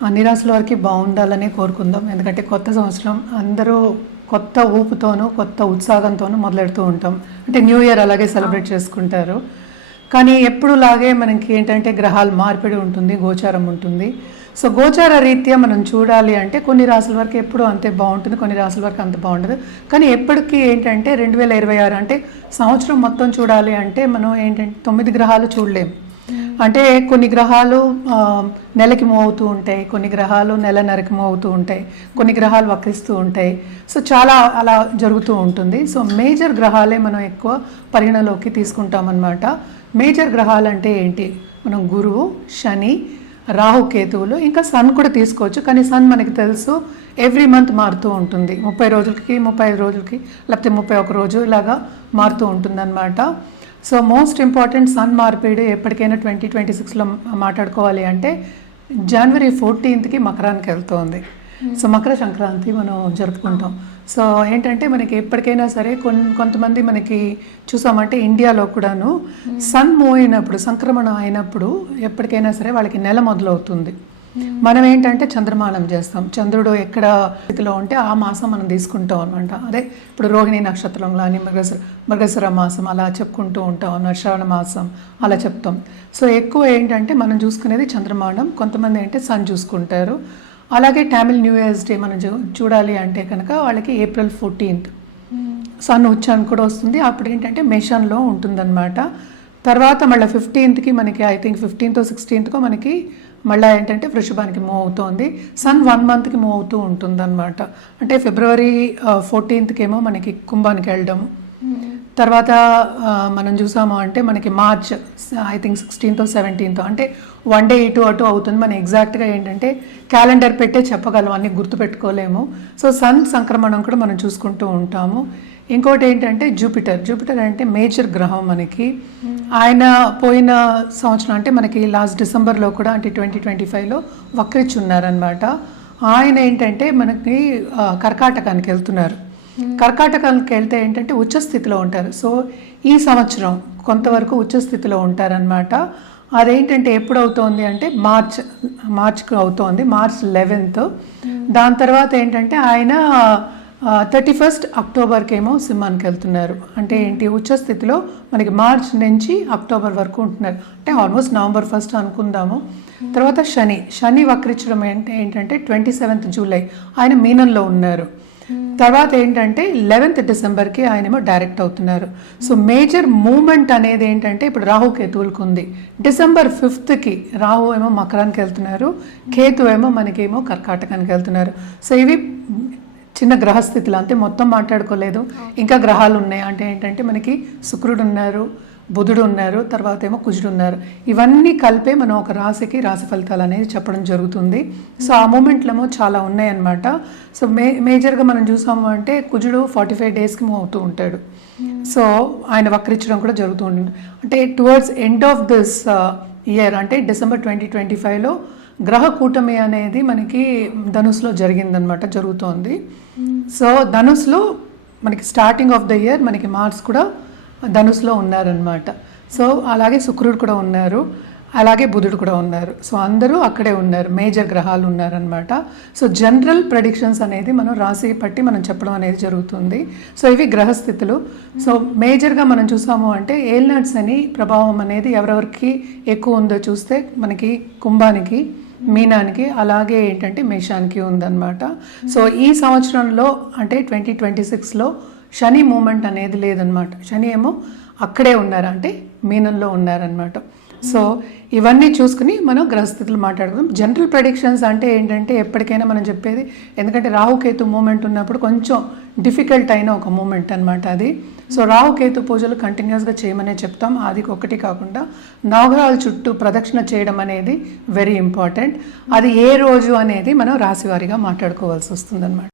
అన్ని రాసుల వారికి బాగుండాలని కోరుకుందాం. ఎందుకంటే కొత్త సంవత్సరం అందరూ కొత్త ఊపుతోనూ కొత్త ఉత్సాహంతోనూ మొదలెడుతూ ఉంటాం. అంటే న్యూ ఇయర్ అలాగే సెలబ్రేట్ చేసుకుంటారు. కానీ ఎప్పుడులాగే మనకి ఏంటంటే గ్రహాలు మార్పిడి ఉంటుంది, గోచారం ఉంటుంది. సో గోచార రీత్యా మనం చూడాలి అంటే కొన్ని రాసుల వరకు ఎప్పుడు అంతే బాగుంటుంది, కొన్ని రాసుల వరకు అంత బాగుండదు. కానీ ఎప్పటికీ ఏంటంటే 2026 అంటే సంవత్సరం మొత్తం చూడాలి అంటే మనం ఏంటంటే 9 గ్రహాలు చూడలేము. అంటే కొన్ని గ్రహాలు నెలకి మూవ్ అవుతూ ఉంటాయి, కొన్ని గ్రహాలు నెలన్నరకి మూవ్ అవుతూ ఉంటాయి, కొన్ని గ్రహాలు వక్రిస్తూ ఉంటాయి. సో చాలా అలా జరుగుతూ ఉంటుంది. సో మేజర్ గ్రహాలే మనం ఎక్కువ పరిగణలోకి తీసుకుంటాం అన్నమాట. మేజర్ గ్రహాలు అంటే ఏంటి? మనం గురువు, శని, రాహు, కేతువులు, ఇంకా సన్ కూడా తీసుకోవచ్చు. కానీ సన్ మనకి తెలుసు ఎవ్రీ మంత్ మారుతూ ఉంటుంది. 30 రోజులకి, 35 రోజులకి, లేకపోతే 31 రోజు ఇలాగా మారుతూ ఉంటుంది అన్నమాట. సో మోస్ట్ ఇంపార్టెంట్ సన్ మార్పిడి ఎప్పటికైనా 2026లో మాట్లాడుకోవాలి అంటే జనవరి 14కి మకరానికి వెళ్తుంది. సో మకర సంక్రాంతి మనం జరుపుకుంటాం. సో ఏంటంటే మనకి ఎప్పటికైనా సరే కొంతమంది మనకి చూసామంటే ఇండియాలో కూడాను సన్ మూవ్ అయినప్పుడు, సంక్రమణం అయినప్పుడు ఎప్పటికైనా సరే వాళ్ళకి నెల మొదలవుతుంది. మనం ఏంటంటే చంద్రమానం చేస్తాం. చంద్రుడు ఎక్కడ స్థితిలో ఉంటే ఆ మాసం మనం తీసుకుంటాం అనమాట. అదే ఇప్పుడు రోహిణి నక్షత్రంలో అని మృగశిర మాసం అలా చెప్పుకుంటూ ఉంటాం, శ్రవణ మాసం అలా చెప్తాం. సో ఎక్కువ ఏంటంటే మనం చూసుకునేది చంద్రమానం, కొంతమంది ఏంటంటే సన్ చూసుకుంటారు. అలాగే టామిల్ న్యూ ఇయర్స్ డే మనం చూడాలి అంటే కనుక వాళ్ళకి April 14th సన్ ఉచ్చారణ కూడా వస్తుంది. అప్పుడు ఏంటంటే మేషంలో ఉంటుందన్నమాట. తర్వాత మళ్ళీ 15కి మనకి ఐ థింక్ 15th 16th మనకి మళ్ళీ ఏంటంటే వృషభానికి మూవ్ అవుతుంది. సన్ 1 monthకి మూవ్ అవుతూ ఉంటుందన్నమాట. అంటే February 14th ఏమో మనకి కుంభానికి వెళ్ళడం, తర్వాత మనం చూసాము అంటే మనకి March I think 16th 17th అంటే 1 day ఇటు అటు అవుతుంది. మనం ఎగ్జాక్ట్గా ఏంటంటే క్యాలెండర్ పెట్టే చెప్పగలం, అన్ని గుర్తుపెట్టుకోలేము. సో సన్ సంక్రమణం కూడా మనం చూసుకుంటూ ఉంటాము. ఇంకోటి ఏంటంటే జూపిటర్ అంటే మేజర్ గ్రహం మనకి. ఆయన పోయిన సంవత్సరం అంటే మనకి లాస్ట్ డిసెంబర్లో కూడా అంటే 2025లో వక్రించి ఉన్నారనమాట. ఆయన ఏంటంటే మనకి కర్కాటకానికి వెళ్తున్నారు. కర్కాటకానికి వెళ్తే ఏంటంటే ఉచ్చస్థితిలో ఉంటారు. సో ఈ సంవత్సరం కొంతవరకు ఉచ్చస్థితిలో ఉంటారనమాట. అదేంటంటే ఎప్పుడు అవుతోంది అంటే మార్చ్కి అవుతోంది, March 11th. దాని తర్వాత ఏంటంటే ఆయన 31st Octoberకి ఏమో సింహానికి వెళ్తున్నారు. అంటే ఏంటి ఉచ్చస్థితిలో మనకి మార్చ్ నుంచి అక్టోబర్ వరకు ఉంటున్నారు. అంటే ఆల్మోస్ట్ November 1st అనుకుందాము. తర్వాత శని వక్రించడం ఏంటంటే 27th July ఆయన మీనంలో ఉన్నారు. తర్వాత ఏంటంటే 11th Decemberకి ఆయనేమో డైరెక్ట్ అవుతున్నారు. సో మేజర్ మూమెంట్ అనేది ఏంటంటే ఇప్పుడు రాహు కేతువులకు ఉంది. December 5th రాహు ఏమో మకరానికి వెళ్తున్నారు, కేతు ఏమో మనకేమో కర్కాటకానికి వెళ్తున్నారు. సో ఇవి చిన్న గ్రహస్థితులు, అంతే, మొత్తం మాట్లాడుకోలేదు. ఇంకా గ్రహాలు ఉన్నాయి. అంటే ఏంటంటే మనకి శుక్రుడు ఉన్నారు, బుధుడు ఉన్నారు, తర్వాత ఏమో కుజుడు ఉన్నారు. ఇవన్నీ కలిపే మనం ఒక రాశికి రాశి ఫలితాలు అనేది చెప్పడం జరుగుతుంది. సో ఆ మూమెంట్లేమో చాలా ఉన్నాయన్నమాట. సో మేజర్గా మనం చూసాము అంటే కుజుడు 45 daysకి మూవ్ అవుతూ ఉంటాడు. సో ఆయన వక్రించడం కూడా జరుగుతూ ఉంటుంది. అంటే towards end of this year అంటే December 2025లో గ్రహ కూటమి అనేది మనకి ధనుస్సులో జరిగిందనమాట, జరుగుతోంది. సో ధనుస్సులో మనకి స్టార్టింగ్ ఆఫ్ ద ఇయర్ మనకి మార్స్ కూడా ధనుస్సులో ఉన్నారనమాట. సో అలాగే శుక్రుడు కూడా ఉన్నారు, అలాగే బుధుడు కూడా ఉన్నారు. సో అందరూ అక్కడే ఉన్నారు, మేజర్ గ్రహాలు ఉన్నారనమాట. సో జనరల్ ప్రెడిక్షన్స్ అనేది మనం రాశి పట్టి మనం చెప్పడం అనేది జరుగుతుంది. సో ఇవి గ్రహస్థితులు. సో మేజర్గా మనం చూసాము అంటే ఏలినాటి శని ప్రభావం అనేది ఎవరెవరికి ఎక్కువ ఉందో చూస్తే మనకి కుంభానికి, మీనానికి, అలాగే ఏంటంటే మేషానికి ఉందన్నమాట. సో ఈ సంవత్సరంలో అంటే 2026లో శని మూమెంట్ అనేది లేదనమాట. శని ఏమో అక్కడే ఉన్నారు, అంటే మీనంలో ఉన్నారనమాట. సో ఇవన్నీ చూసుకుని మనం గ్రహస్థితులు మాట్లాడుకుందాం. జనరల్ ప్రెడిక్షన్స్ అంటే ఏంటంటే ఎప్పటికైనా మనం చెప్పేది, ఎందుకంటే రాహుకేతు మూమెంట్ ఉన్నప్పుడు కొంచెం డిఫికల్ట్ అయిన ఒక మూమెంట్ అనమాట అది. సో రాహుకేతు పూజలు కంటిన్యూస్గా చేయమనే చెప్తాం. అది ఒకటి కాకుండా నవగ్రహాల చుట్టూ ప్రదక్షిణ చేయడం అనేది వెరీ ఇంపార్టెంట్. అది ఏ రోజు అనేది మనం రాశివారీగా మాట్లాడుకోవాల్సి వస్తుంది అనమాట.